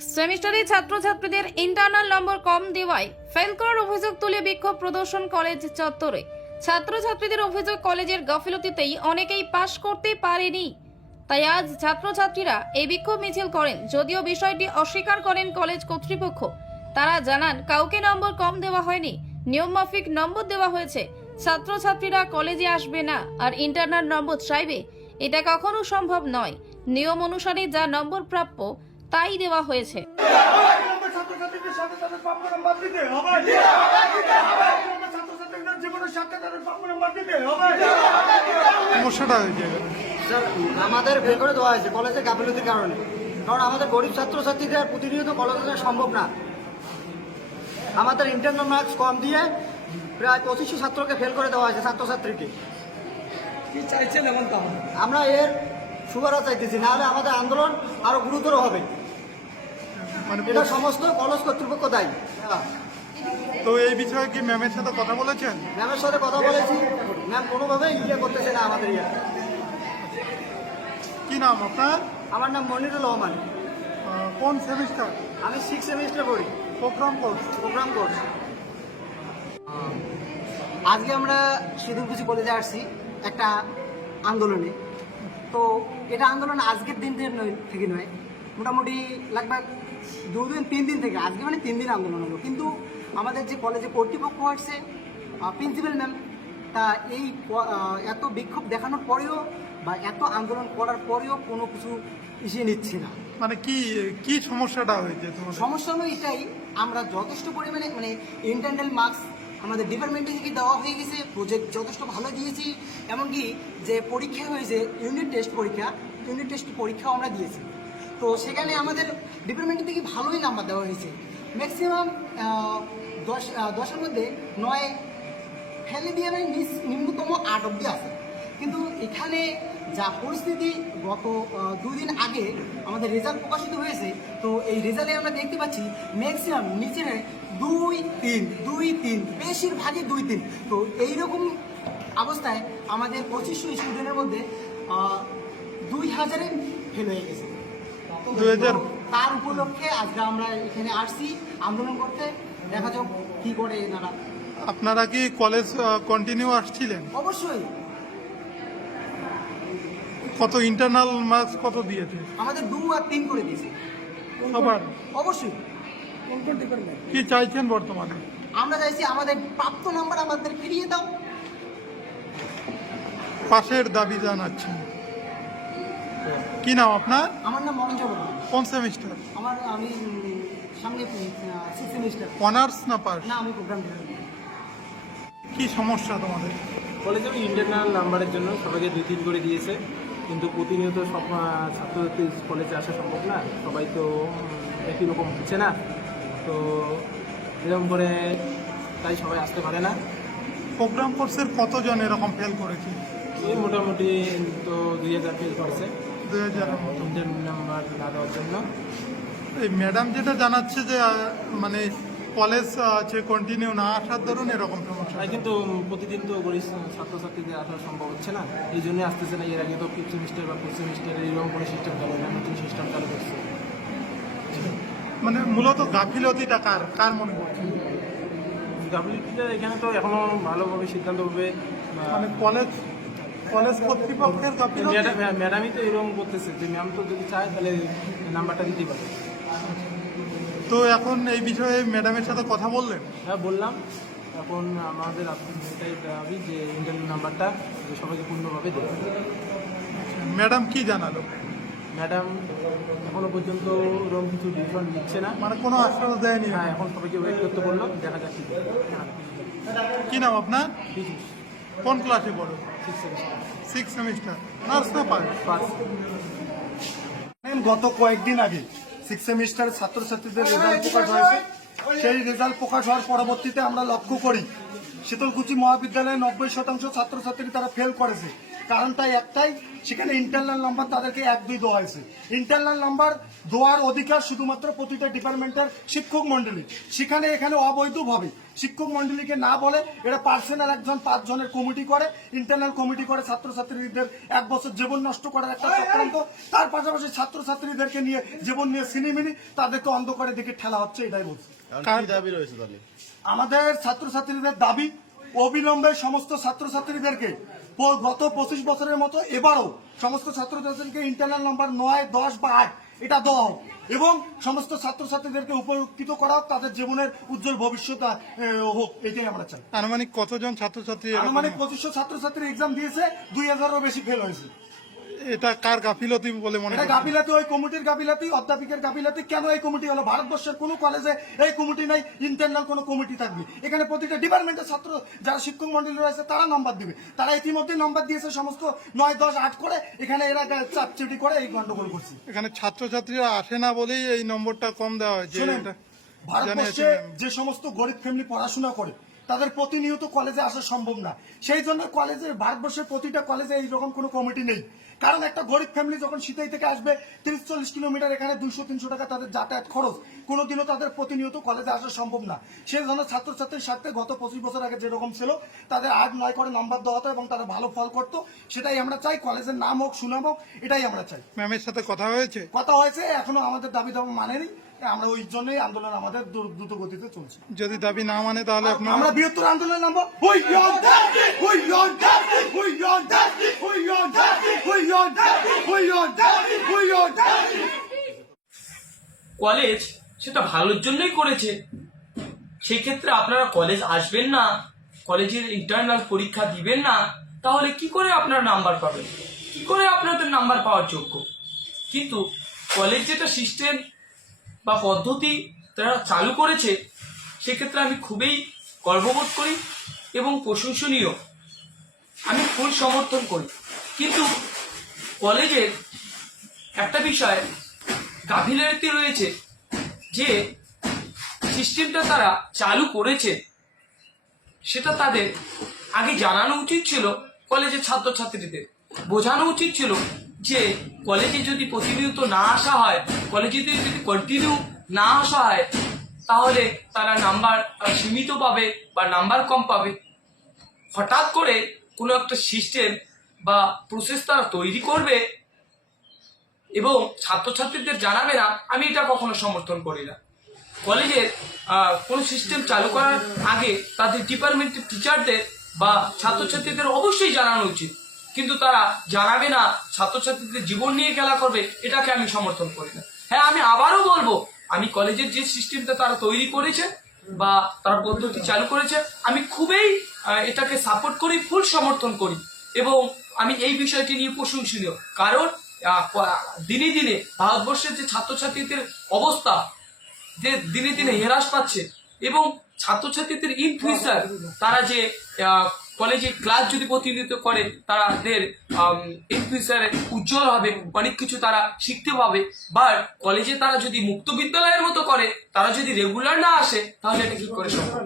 Six সেমিস্টারে ছাত্রছাত্রীদের internal নম্বর কম দেওয়ায় ফেল করার অভিযোগ তুলে বিক্ষোভ প্রদর্শন কলেজ চত্বরে। ছাত্রছাত্রীদের অভিযোগ কলেজের গাফিলতিতেই অনেকেই পাশ করতে পারেনি। তাই আজ ছাত্রছাত্রীরা এই বিক্ষোভ মিছিল করেন, যদিও বিষয়টি অস্বীকার করেন কলেজ কর্তৃপক্ষ। তারা জানান, কাউকে নম্বর কম দেওয়া হয়নি নিয়ম মাফিক নম্বর দেওয়া হয়েছে। ছাত্রছাত্রীরা কলেজে আসবে না, আর ইন্টারনাল নম্বর চাইবে। এটা কখনো সম্ভব নয়। নিয়ম অনুসারে যা নম্বর প্রাপ্য তাই দেওয়া হয়েছে। আমাদের ছাত্রছাত্রীদের সাথে তাদের প্রাপ্য নাম্বার দিতে হবে আমাদের ছাত্রছাত্রীদের জীবনের সাথে তাদের প্রাপ্য নাম্বার দিতে হবে সমস্যাটা হয়েছে স্যার আমাদের বের করে দেওয়া হয়েছে কলেজের গাফিলতির কারণে। কারণ আমাদের গরিব ছাত্রছাত্রীদের প্রতিনিয়ত কলেজে যাওয়া সম্ভব না। আমাদের ইন্টারনাল মার্কস কম দিয়ে প্রায় পঁচিশশো ছাত্রকে ফেল করে দেওয়া হয়েছে ছাত্রছাত্রীকে। কি চাইছেন এমন তা আমরা এর সুবারও চাইতেছি নাহলে আমাদের আন্দোলন আরও গুরুতর হবে। মানে এটা সমস্ত কলেজ কর্তৃপক্ষ দায়ী। হ্যাঁ। তো এই বিষয়ে কি ম্যামের সাথে কথা বলেছেন? ম্যামের সাথে কথা বলেছি। ম্যাম কোনোভাবেই ইয়ে করতেছে না আমাদের ইয়ে কি নাম আপনার? আমার নাম মনিরুল রহমান। কোন সেমিস্টার আমি সিক্স সেমিস্টার পড়ি। Programme course? Programme course. আজকে আমরা সিঁদুরকুচি কলেজে আসছি একটা আন্দোলনে। তো এটা আন্দোলন আজকের দিন থেকে নয় থেকে নয়। মোটামুটি লাগভাগ দুদিন তিন দিন থেকে। আজকে মানে তিন দিন আন্দোলন হলো। কিন্তু আমাদের যে কলেজে কর্তৃপক্ষ আসছে প্রিন্সিপাল ম্যাম তা এই এত বিক্ষোভ দেখানোর পরেও বা এত আন্দোলন করার পরেও কোনো কিছু ইসে নিচ্ছে না। মানে কি কি সমস্যাটা হয়েছে সমস্যা হলো এটাই আমরা যথেষ্ট পরিমাণে মানে ইন্টারনাল মার্কস আমাদের ডিপার্টমেন্টে থেকে দেওয়া হয়ে গেছে প্রজেক্ট যথেষ্ট ভালো দিয়েছি এমনকি যে পরীক্ষা হয়েছে ইউনিট টেস্ট পরীক্ষা ইউনিট টেস্ট পরীক্ষাও আমরা দিয়েছি। তো সেখানে আমাদের ডিপার্টমেন্ট থেকে ভালোই নাম্বার দেওয়া হয়েছে। ম্যাক্সিমাম দশ দশের মধ্যে নয় ফেলে দিয়ে মানে নিচ- নিম্নতম আট অব্দি আছে। কিন্তু এখানে যা পরিস্থিতি, গত দুদিন আগে আমাদের রেজাল্ট প্রকাশিত হয়েছে, তো এই রেজাল্টে আমরা দেখতে পাচ্ছি ম্যাক্সিমাম নিচের দুই তিন দুই তিন, বেশিরভাগই দুই তিন। তো এইরকম অবস্থায় আমাদের পঁচিশশো স্টুডেন্টের মধ্যে দুই হাজারে ফেল হয়ে গেছে। তার উপলক্ষে আজকে আমরা এখানে আসছি আন্দোলন করতে। দেখা যাক কি করে এনারা। আপনারা কি কলেজ কন্টিনিউ আসছিলেন? অবশ্যই। কত ইন্টারনাল মার্কস কত দিয়েছে? আমাদের দু আর তিন করে দিয়েছে। সবার? অবশ্যই। কি চাইছেন বর্তমানে? আমরা চাইছি আমাদের প্রাপ্ত নাম্বার আমাদের ফিরিয়ে দাও। পাশের দাবি জানাচ্ছেন। কি নাম আপনার? আমার নাম মনোজ বর্মন কোন সেমিস্টার? আমার আমি সামনে সিক্স সেমিস্টার অনার্স না পাস? না আমি প্রোগ্রাম কি সমস্যা তোমাদের? কলেজে আমি ইন্টারনাল নাম্বারের জন্য সবাইকে দুই তিন করে দিয়েছে। কিন্তু প্রতিনিয়ত সব ছাত্রছাত্রী কলেজে আসা সম্ভব না। সবাই তো একই রকম হচ্ছে না। তো এরকম করে তাই সবাই আসতে পারে না। প্রোগ্রাম কোর্সের কতজন এরকম ফেল করেছে? এই মোটামুটি তো দুই হাজার ফেল করছে। দুই হাজারের মতো নাম্বার না দেওয়ার জন্য। এই ম্যাডাম যেটা জানাচ্ছে যে মানে কলেজ আছে কন্টিনিউ না আসার ধরুন এরকম সমস্যা। কিন্তু প্রতিদিন তো গরিব ছাত্রছাত্রীদের আসা সম্ভব হচ্ছে না। এই জন্যই আসতেছে না এর আগে তো ফিফথ সেমিস্টার বা ফোর্থ সেমিস্টার এরকম কোনো সিস্টেম চালু না নতুন সিস্টেম চালু করছে। মানে মূলত গাফিলতিটা কার কার মনে করছে ডাব্লিউটিটা এখানে তো এখনও ভালোভাবে সিদ্ধান্ত হবে। মানে কলেজ কলেজ কর্তৃপক্ষের ম্যাডামই তো এরকম করতেছে যে ম্যাম তো যদি চায় তাহলে নাম্বারটা দিতে পারে। তো এখন এই বিষয়ে ম্যাডামের সাথে কথা বললেন? হ্যাঁ বললাম। এখন আমাদের আপনি এটাই দাবি যে ইন্টারভিউ নাম্বারটা সবাইকে পূর্ণভাবে দেবে। ম্যাডাম কি জানালো? ম্যাডাম এখনও পর্যন্ত ওরকম কিছু ডিসকাউন্ট দিচ্ছে না। মানে কোনো আশ্বাস দেয়নি? হ্যাঁ এখন সবাইকে ওয়েট করতে বলল দেখা যাক কি। নাম আপনার? কোন ক্লাসে পড়ো? সিক্স সেমিস্টার নার্স না গত কয়েকদিন আগে সিক্স সেমিস্টার ছাত্রছাত্রীদের রেজাল্ট প্রকাশ হয়েছে। সেই রেজাল্ট প্রকাশ হওয়ার পরবর্তীতে আমরা লক্ষ্য করি, শীতলকুচি মহাবিদ্যালয়ে নব্বই শতাংশ ছাত্রছাত্রী তারা ফেল করেছে। কারণটা একটাই, সেখানে ইন্টারনাল নাম্বার তাদেরকে এক দুই দেওয়া হয়েছে। ইন্টারনাল নাম্বার দেওয়ার অধিকার শুধুমাত্র প্রতিটা ডিপার্টমেন্টের শিক্ষক মন্ডলী সেখানে এখানে অবৈধভাবে শিক্ষক মন্ডলীকে না বলে এরা পার্সোনাল একজন পাঁচজনের কমিটি করে ইন্টারনাল কমিটি করে ছাত্রছাত্রীদের এক বছর জীবন নষ্ট করার একটা চক্রান্ত। তার পাশাপাশি ছাত্রছাত্রীদেরকে নিয়ে জীবন নিয়ে সিনেমিনি তাদেরকে অন্ধকারের দিকে ঠেলা হচ্ছে এটাই বলছি। দাবি রয়েছে আমাদের ছাত্রছাত্রীদের দাবি অবিলম্বে সমস্ত ছাত্রছাত্রীদেরকে গত পঁচিশ বছরের মতো এবারও সমস্ত ছাত্রছাত্রীকে ইন্টারনাল নম্বর নয় দশ বা আট এটা দাও এবং সমস্ত ছাত্রছাত্রীদেরকে উপকৃত করা তাদের জীবনের উজ্জ্বল ভবিষ্যৎ হোক এটাই আমরা চাই। আনুমানিক কতজন ছাত্রছাত্রী আনুমানিক পঁচিশশো ছাত্রছাত্রী এক্সাম দিয়েছে দুই হাজারও বেশি ফেল হয়েছে। এটা কার গাফিলতি বলে মনে হয় গাফিলাতি ওই কমিটির গাফিলাতি অধ্যাপিকের গাফিলাতি কেন এই কমিটি হলো? ভারতবর্ষের কোনো কলেজে এই কমিটি নাই ইন্টারনাল কোনো কমিটি থাকবে। এখানে প্রতিটা ডিপার্টমেন্টের ছাত্র যারা শিক্ষক মন্ডলী রয়েছে তারা নাম্বার দিবে। তারা ইতিমধ্যে নাম্বার দিয়েছে সমস্ত নয় দশ আট করে। এখানে এরা চাপচিটি করে এই গন্ডগোল করছে। এখানে ছাত্রছাত্রীরা আসে না বলেই এই নম্বরটা কম দেওয়া হয়েছে। ভারতবর্ষে যে সমস্ত গরিব ফ্যামিলি পড়াশোনা করে তাদের প্রতিনিয়ত কলেজে আসা সম্ভব না। সেই জন্য কলেজে ভারতবর্ষের প্রতিটা কলেজে এইরকম কোনো কমিটি নেই। কারণ একটা গরিব ফ্যামিলি যখন শীতাই থেকে আসবে তিরিশ চল্লিশ কিলোমিটার এখানে দুইশো তিনশো টাকা তাদের যাতায়াত খরচ। কোনোদিনও তাদের প্রতিনিয়ত কলেজে আসা সম্ভব না। সেই জন্য ছাত্রছাত্রীর স্বার্থে গত পঁচিশ বছর আগে যেরকম ছিল তাদের আট নয় করে নাম্বার দেওয়া হতো এবং তারা ভালো ফল করতো সেটাই আমরা চাই। কলেজের নাম হোক সুনাম হোক এটাই আমরা চাই। ম্যামের সাথে কথা হয়েছে? কথা হয়েছে এখনও আমাদের দাবি দাবা মানেনি আমরা ওই জন্যই আন্দোলন আমাদের দ্রুত গতিতে চলছে। যদি দাবি না মানে তাহলে আমরা বৃহত্তর আন্দোলনে নামবো। কলেজ সেটা ভালোর জন্যই করেছে। সেই ক্ষেত্রে আপনারা কলেজ আসবেন না, কলেজের ইন্টারনাল পরীক্ষা দিবেন না, তাহলে কি করে আপনারা নাম্বার পাবেন? কি করে আপনাদের নাম্বার পাওয়ার যোগ্য? কিন্তু কলেজ যেটা সিস্টেম বা পদ্ধতি তারা চালু করেছে, সেক্ষেত্রে আমি খুবই গর্ববোধ করি এবং প্রশংসনীয়। আমি ফুল সমর্থন করি। কিন্তু কলেজের একটা বিষয় গাফিলতি রয়েছে, যে সিস্টেমটা তারা চালু করেছে, সেটা তাদের আগে জানানো উচিত ছিল কলেজের ছাত্রছাত্রীদের। বোঝানো উচিত ছিল যে কলেজে যদি প্রতিনিয়ত না আসা হয় কলেজে যদি কন্টিনিউ না আসা হয়, তাহলে তারা নাম্বার সীমিত পাবে বা নাম্বার কম পাবে। হঠাৎ করে কোনো একটা সিস্টেম বা প্রসেস তারা তৈরি করবে এবং ছাত্রছাত্রীদের জানাবে না, আমি এটা কখনো সমর্থন করি না। কলেজের কোনো সিস্টেম চালু করার আগে তাদের ডিপার্টমেন্টের টিচারদের বা ছাত্রছাত্রীদের অবশ্যই জানানো উচিত। কিন্তু তারা জানাবে না, ছাত্রছাত্রীদের জীবন নিয়ে খেলা করবে, এটাকে আমি সমর্থন করি না। হ্যাঁ আমি আবারও বলব, আমি কলেজের যে সিস্টেমটা তারা তৈরি করেছে বা তারা পদ্ধতি চালু করেছে, আমি খুবই এটাকে সাপোর্ট করি ফুল সমর্থন করি। এবং আমি এই বিষয়টি নিয়ে প্রশংসনীয়। কারণ দিনে দিনে ভারতবর্ষের যে ছাত্রছাত্রীদের অবস্থা, যে দিনে দিনে হ্রাস পাচ্ছে, এবং ছাত্রছাত্রীদের ইন ফিউচার তারা যে কলেজে ক্লাস যদি প্রতিনিধিত্ব করে তাদের ইন ফিউচারে উজ্জ্বল হবে, অনেক কিছু তারা শিখতে পাবে। বা কলেজে তারা যদি মুক্ত বিদ্যালয়ের মতো করে, তারা যদি রেগুলার না আসে, তাহলে এটা কি করে সম্ভব?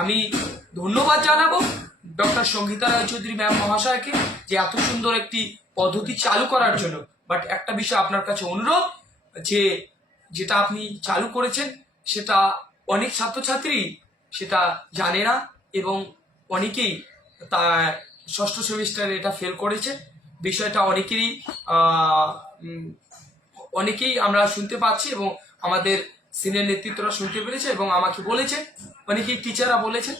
আমি ধন্যবাদ জানাব ডক্টর সঙ্গীতা রায়চৌধুরী ম্যাম মহাশয়কে যে এত সুন্দর একটি পদ্ধতি চালু করার জন্য। বাট একটা বিষয় আপনার কাছে অনুরোধ, যে যেটা আপনি চালু করেছেন, সেটা অনেক ছাত্রছাত্রী সেটা জানে না এবং অনেকেই তা ষষ্ঠ সেমিস্টারে এটা ফেল করেছে। বিষয়টা অনেকেরই অনেকেই আমরা শুনতে পাচ্ছি এবং আমাদের সিনিয়র নেতৃত্বরা শুনতে পেরেছে এবং আমাকে বলেছে, অনেকেই টিচাররা বলেছে।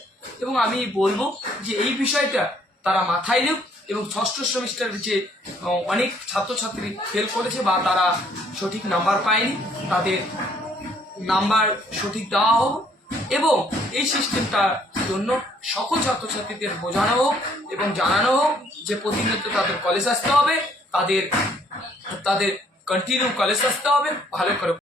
এবং আমি বলব যে এই বিষয়টা তারা মাথায় নেব এবং ষষ্ঠ সেমিস্টারের যে অনেক ছাত্রছাত্রী ফেল করেছে বা তারা সঠিক নাম্বার পায়নি, তাদের নাম্বার সঠিক দেওয়া হোক এবং এই সিস্টেমটার জন্য সকল ছাত্রছাত্রীদের বোঝানো হোক এবং জানানো হোক যে প্রতিনিয়ত তাদের কলেজ আসতে হবে, তাদের তাদের কন্টিনিউ কলেজ আসতে হবে, ভালো করে